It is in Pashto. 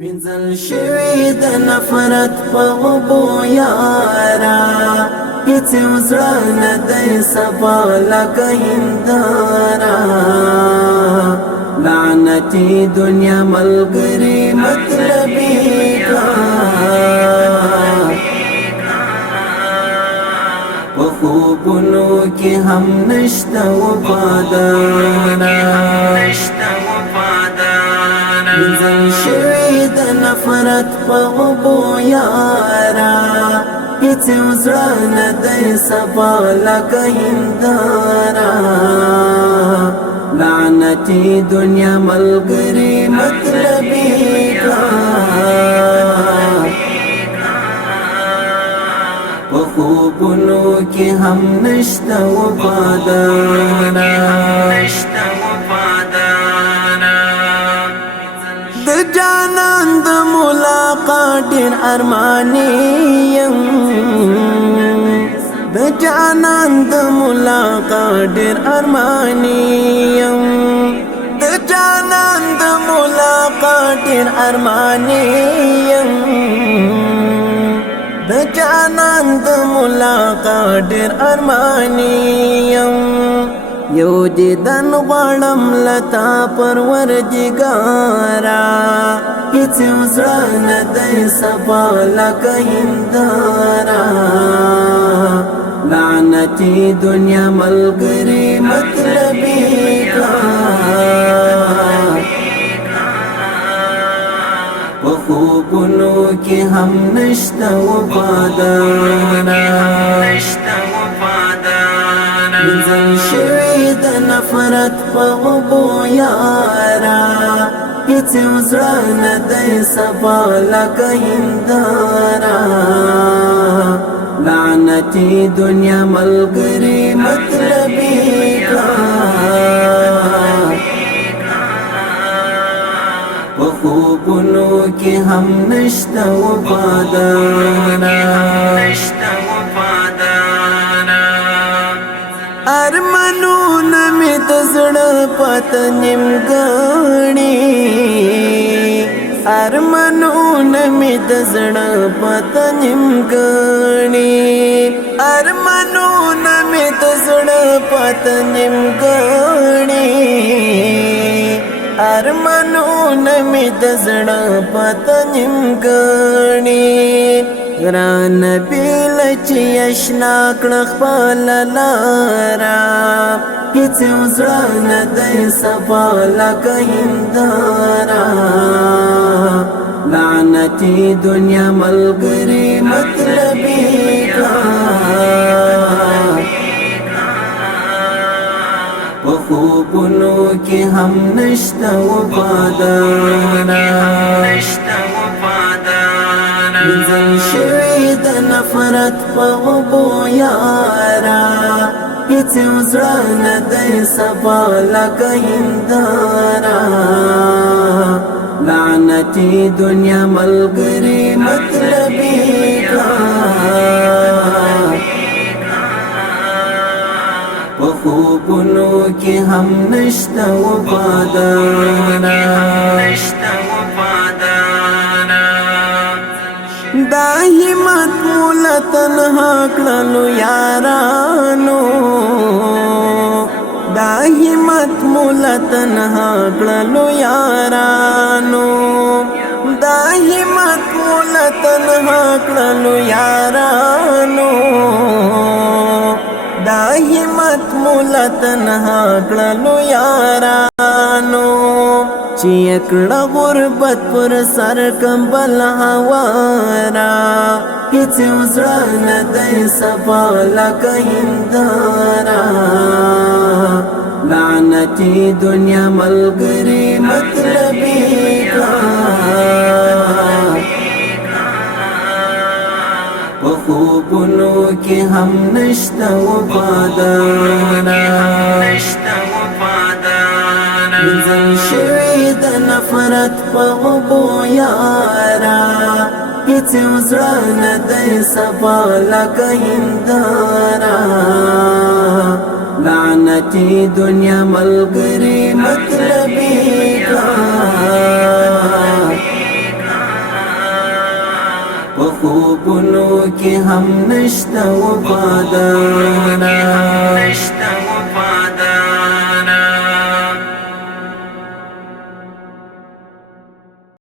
وینځل شوی د نفرت په غبو یارا هیڅ وزړه نه دی صفا لکه هنداره لعنتي دنیا ملګری مطلبي کا په خوبونو کې هم نشته وفاداره وینځل شوی د نفرت په غبو یارا هیڅ وزړه نه دی صفا لکه هنداره لعنتي دنیا ملګری مطلبي کا په خوبونو کې هم نشته وفاداره د جانان د ملاقات ډېر ارماني یم د جانان د ملاقات ډېر ارماني یم د جانان د ملاقات ډېر ارماني یم د جانان د ملاقات ډېر ارماني یم یو دیدن غواړم لتا پروردګارا هیڅ وزړه نه دی صفا لکه هنداره لعنتي دنیا ملګری مطلبي کا په خوبونو کې هم نشته وفاداره وینځل شوی د نفرت په غبو یارا هیڅ وزړه نه دی صفا لکه هنداره لعنتي دنیا ملګری مطلبي کا په خوبونو کې هم نشته وفاداره ارمانونه مې د زړه پته نیمګړي ارمانونه مې د زړه پته نیمګړي ارمانونه مې د زړه پته نیمګړي ارمانونه مې د زړه پته نیمګړي ګران بیل چې اشنا کړه خپل لارا هیڅ وزړه نه دی صفا لکه هنداره لعنتي دنیا ملګری مطلبي کا په خوبونو کې هم نشته وفاداره وینځل شوی د نفرت په غبو یارا هیڅ وزړه نه دی صفا لکه هنداره لعنتي دنیا ملګری مطلبي کا په خوبونو کې هم نشته وفاداره دا همت مولا تنها کړلو یارانو دا همت مولا تنها کړلو یارانو دا همت مولا تنها کړلو یارانو دا همت مولا تنها کړلو یارانو چې کړه غربت پر سر کمبل هوارا هیڅ وزړه نه دی صفا لکه هنداره لعنتي دنیا ملګری مطلبي کا په خوبونو کې هم نشته وفاداره وینځل شوی د نفرت په غبو یارا هیڅ وزړه نه دی صفا لکه هنداره لعنتي دنیا ملګری مطلبي کا خوبونو کې هم نشته وفادارا